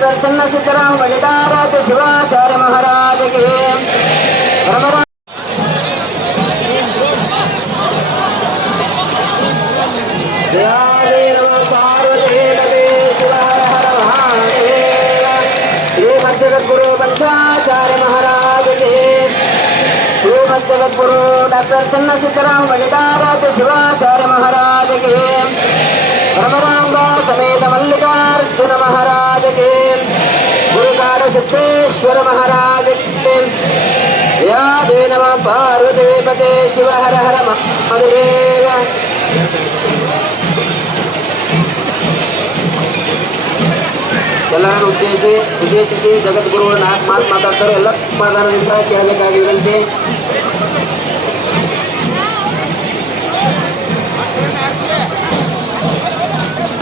ప్రసన్న సిద్ధరామ వనితారాజు శివాచార్య మహారాజుకి. గురు డాక్టర్ చిన్న సిద్ధరామ వనితారాజు శివాచార్య మహారాజుకి. భ్రమరాంబ సమేత మల్లికా जगद्गुरु पंचाचार्य महाराज के श्रीमद जगद्गुरु डॉक्टर चन्न सिद्धराम वनिताराज शिवाचार्य महाराज के ब्रह्मरांबा समेत मल्लिकार्जुन महाराज के गुरुकार सिद्धेश्वर महाराज के या दे नमः पार्वती पते शिव हर हर महादेव ಎಲ್ಲರನ್ನು ಉದ್ದೇಶಿಸಿ ಉದ್ದೇಶಿಸಿ ಜಗದ್ಗುರುಗಳು ನಾಲ್ಕು ಮಾತು ಮಾತಾಡ್ತಾರೆ ಎಲ್ಲ ಸಮಾಧಾನದಿಂದ ಕೇಳಬೇಕಾಗಿ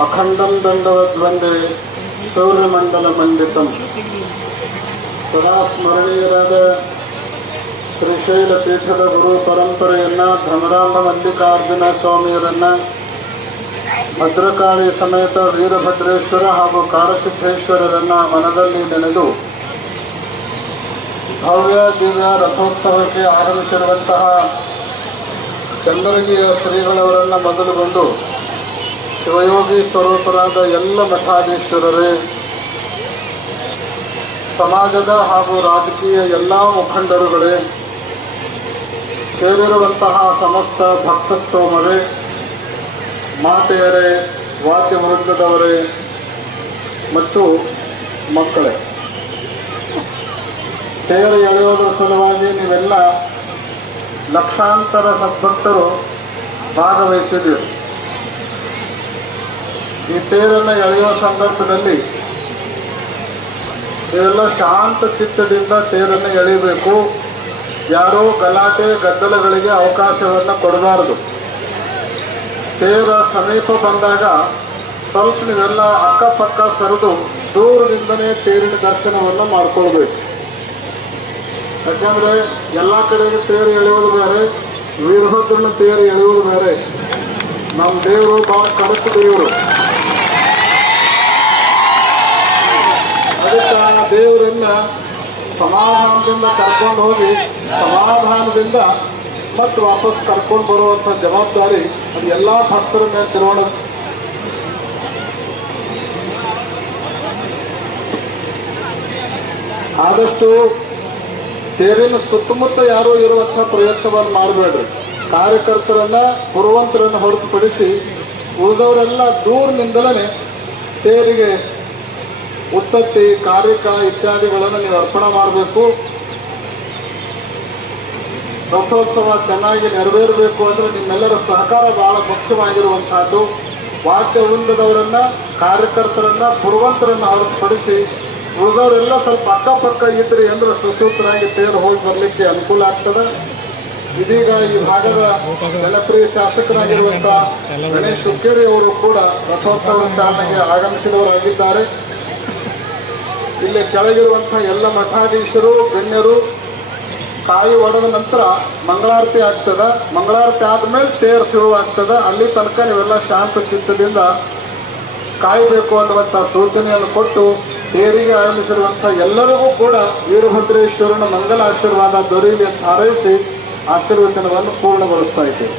ಅಖಂಡಂ ದಂಡವದ್ವಂದೇ ಸೂರ್ಯಮಂಡಲ ಮಂಡಿತಂ ಸದಾ ಸ್ಮರಣೀಯರಾದ ಶ್ರೀಶೈಲ ಪೀಠದ ಗುರು ಪರಂಪರೆಯನ್ನ ಧರ್ಮರಾಮ ಮಲ್ಲಿಕಾರ್ಜುನ ಸ್ವಾಮಿಯರನ್ನ ಭದ್ರಕಾಳಿ ಸಮೇತ ವೀರಭದ್ರೇಶ್ವರ ಹಾಗೂ ಕಾರಸಿದ್ದೇಶ್ವರರನ್ನ ಮನದಲ್ಲಿ ನೆನೆದು ಭವ್ಯ ದಿವ್ಯ ರಥೋತ್ಸವಕ್ಕೆ ಆಗಮಿಸಿರುವಂತಹ ಚಂದ್ರಗಿಯ ಶ್ರೀಗಳವರನ್ನು ಮೊದಲುಗೊಂಡು ಶಿವಯೋಗಿ ಸ್ವರೂಪರಾದ ಎಲ್ಲ ಮಠಾಧೀಶ್ವರರೇ, ಸಮಾಜದ ಹಾಗೂ ರಾಜಕೀಯ ಎಲ್ಲ ಮುಖಂಡರುಗಳೇ ಸೇರಿರುವಂತಹ ಸಮಸ್ತ ಭಕ್ತಸ್ತೋಮರೇ, ಮಾತೆಯರೇ ವಾದ್ಯ ಮತ್ತು ಮಕ್ಕಳೇ. ತೇರು ಎಳೆಯೋದರ ಸಲುವಾಗಿ ನೀವೆಲ್ಲ ಲಕ್ಷಾಂತರ ಸದ್ಭಕ್ತರು ಭಾಗವಹಿಸಿದ್ದೀರಿ. ಈ ತೇರನ್ನು ಎಳೆಯುವ ಸಂದರ್ಭದಲ್ಲಿ ಇವೆಲ್ಲ ಶಾಂತ ಚಿತ್ತದಿಂದ ತೇರನ್ನು ಎಳೆಯಬೇಕು. ಯಾರೂ ಗಲಾಟೆ, ಗದ್ದಲಗಳಿಗೆ ಅವಕಾಶವನ್ನು ಕೊಡಬಾರದು. ತೇರ ಸಮೀಪ ಬಂದಾಗ ಸ್ವಲ್ಪ ನೀವೆಲ್ಲ ಅಕ್ಕಪಕ್ಕ ಸರಿದು ದೂರದಿಂದನೇ ತೇರಿನ ದರ್ಶನವನ್ನು ಮಾಡ್ಕೊಳ್ಬೇಕು. ಯಾಕಂದರೆ ಎಲ್ಲ ಕಡೆಗೆ ತೇರು ಎಳೆಯೋದು ಬೇರೆ ವೀರಭದ್ರನ ತೇರು ಎಳೆಯೋದು ಬೇರೆ. ನಮ್ಮ ದೇವರು ಭಾಳ ಕಡಕು ದೇವರು. ಅದಕ್ಕೆ ದೇವರನ್ನ ಸಮಾಧಾನದಿಂದ ಕರ್ಕೊಂಡು ಹೋಗಿ, ಸಮಾಧಾನದಿಂದ ಮತ್ತೆ ವಾಪಸ್ ಕರ್ಕೊಂಡು ಬರುವಂಥ ಜವಾಬ್ದಾರಿ ಅದು ಎಲ್ಲ ಭಕ್ತರ ಮೇಲೆ ತಿರುವಣ ಆದಷ್ಟು ತೇರಿನ ಸುತ್ತಮುತ್ತ ಯಾರೂ ಇರುವಂಥ ಪ್ರಯತ್ನವನ್ನು ಮಾಡಬೇಡ್ರಿ. ಕಾರ್ಯಕರ್ತರನ್ನ ಪುರುವಂತರನ್ನು ಹೊರತುಪಡಿಸಿ ಉಳಿದವರೆಲ್ಲ ದೂರದಿಂದಲೇ ತೇರಿಗೆ ಉತ್ತತ್ತಿ, ಕಾರ್ಯಕ ಇತ್ಯಾದಿಗಳನ್ನು ನೀವು ಅರ್ಪಣೆ ಮಾಡಬೇಕು. ರಥೋತ್ಸವ ಚೆನ್ನಾಗಿ ನೆರವೇರಬೇಕು ಅಂದರೆ ನಿಮ್ಮೆಲ್ಲರ ಸಹಕಾರ ಬಹಳ ಮುಖ್ಯವಾಗಿರುವಂತಹದ್ದು ವಾದ್ಯ ವೃಂದದವರನ್ನ ಕಾರ್ಯಕರ್ತರನ್ನ ಪುರವಂತರನ್ನ ಹೊರತುಪಡಿಸಿ ಉಳಿದವರೆಲ್ಲ ಸ್ವಲ್ಪ ಅಕ್ಕಪಕ್ಕ ಇದ್ರಿ ಅಂದ್ರೆ ಸುಸೂತ್ರನಾಗಿ ತೇರು ಹೋಗಿ ಬರಲಿಕ್ಕೆ ಅನುಕೂಲ ಆಗ್ತದೆ. ಇದೀಗ ಈ ಭಾಗದ ಜನಪ್ರಿಯ ಶಾಸಕರಾಗಿರುವಂತಹ ಗಣೇಶ್ ಹುಕ್ಕೇರಿ ಅವರು ಕೂಡ ರಥೋತ್ಸವ ಚಾಲನೆಗೆ ಆಗಮಿಸಿದವರಾಗಿದ್ದಾರೆ. ಇಲ್ಲಿ ಕೆಳಗಿರುವಂಥ ಎಲ್ಲ ಮಠಾಧೀಶರು, ಗಣ್ಯರು ಕಾಯಿ ಒಡೆದ ನಂತರ ಮಂಗಳಾರತಿ ಆಗ್ತದ. ಮಂಗಳಾರತಿ ಆದ್ಮೇಲೆ ಶುರು ಆಗ್ತದ ಅಲ್ಲಿ ತನಕ ನೀವೆಲ್ಲ ಶಾಂತ ಚಿತ್ತದಿಂದ ಕಾಯಬೇಕು ಅನ್ನುವಂಥ ಸೂಚನೆಯನ್ನು ಕೊಟ್ಟು ತೇರಿಗೆ ಆಗಮಿಸಿರುವಂಥ ಎಲ್ಲರಿಗೂ ಕೂಡ ವೀರಭದ್ರೇಶ್ವರನ ಮಂಗಲ ಆಶೀರ್ವಾದ ದೊರೆಯಲಿ ಅಂತ ಹಾರೈಸಿ ಆಶೀರ್ವಚನವನ್ನು ಪೂರ್ಣಗೊಳಿಸ್ತಾ ಇದ್ದೇವೆ.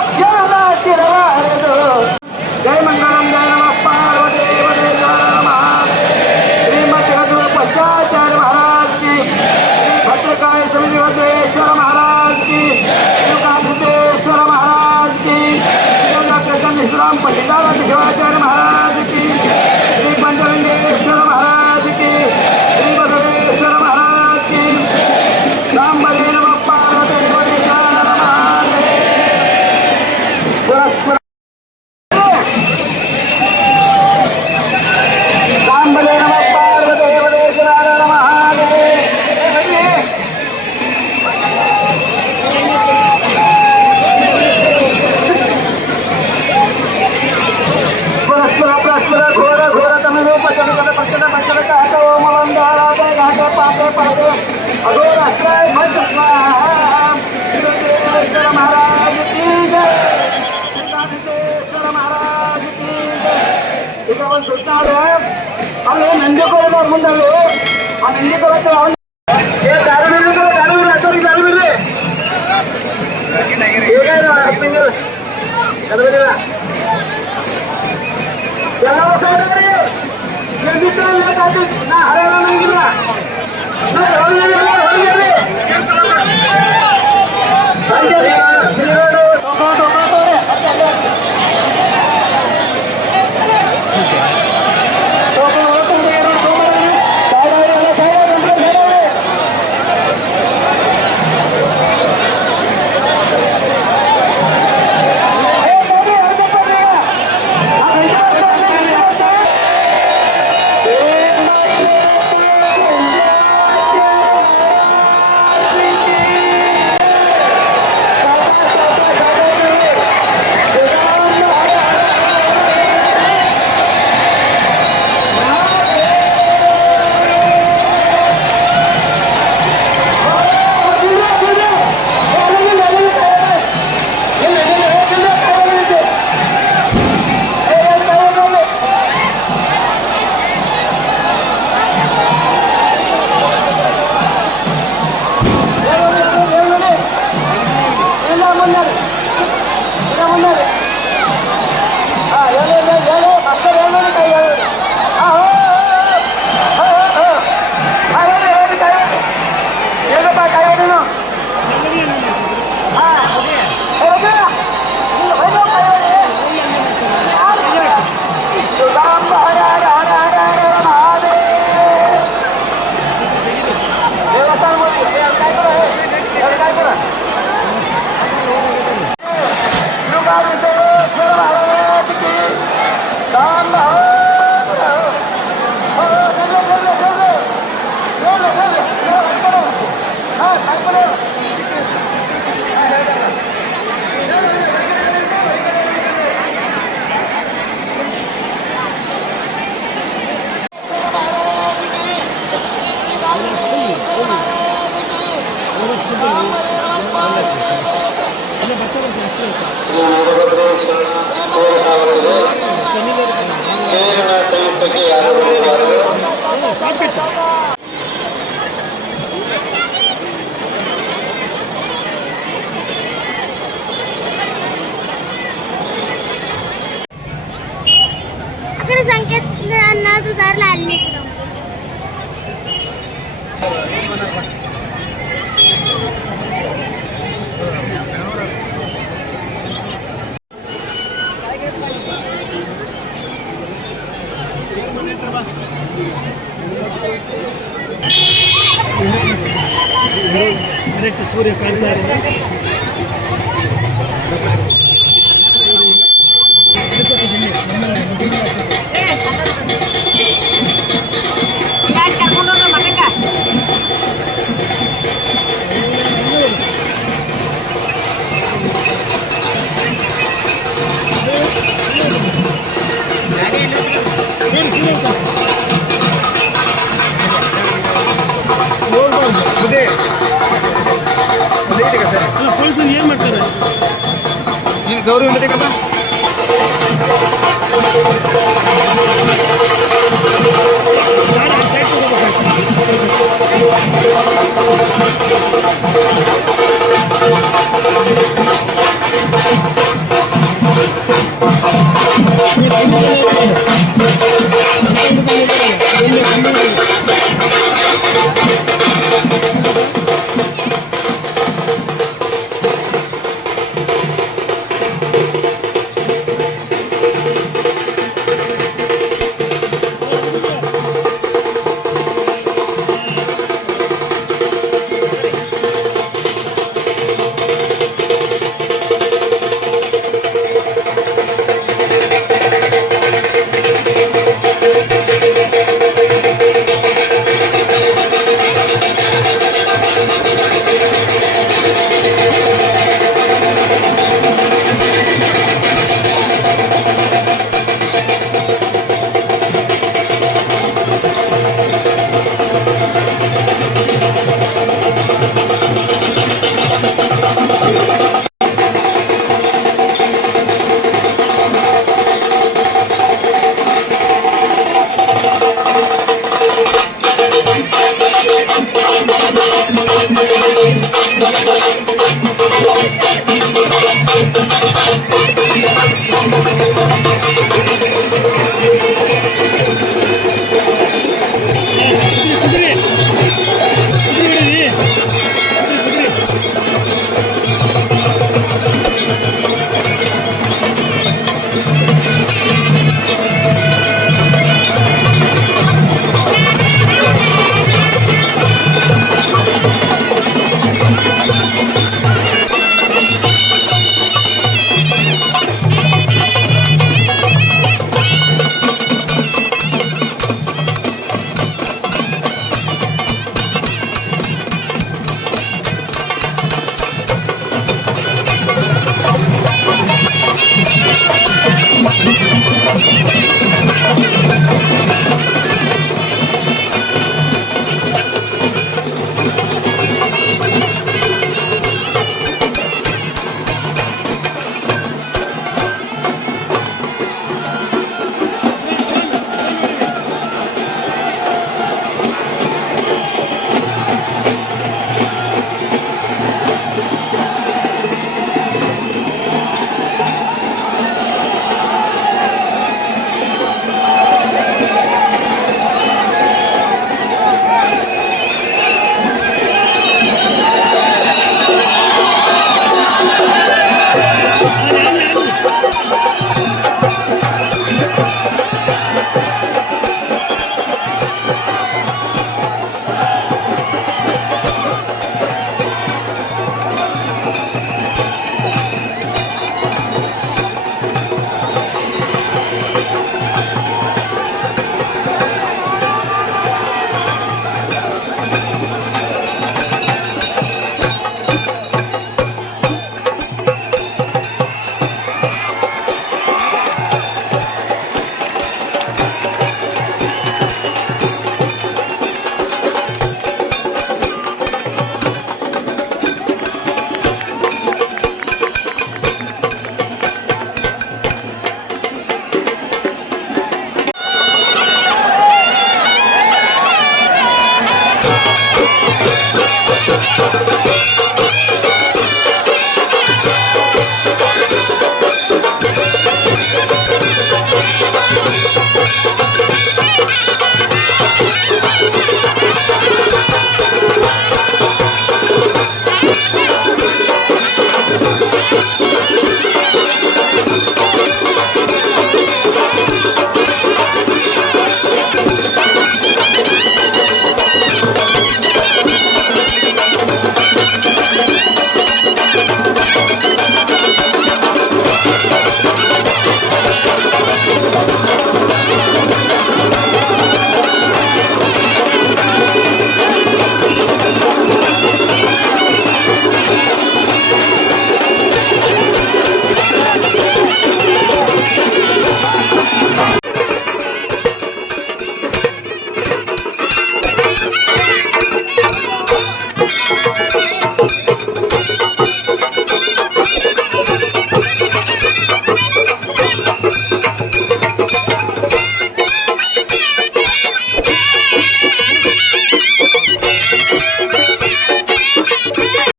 ಕಾರ್ಯಕ್ರಮ ಮುಂದಲ್ಲೂ ಅದು ಈ ಕಾರ್ಯಕ್ರಮ ಎಲ್ಲ ಸಹೋದರಿ ಎಲ್ಲಿದ್ದರೆ ಲೇಟ್ ಆಗ್ತದೆ ನಾ ಹರಣ ಹೊರಗೆ संकेत नाथ उदार लाल निकल சூரிய காந்தி ಗೌರಿ ಉಂಟದಕ್ಕಪ್ಪ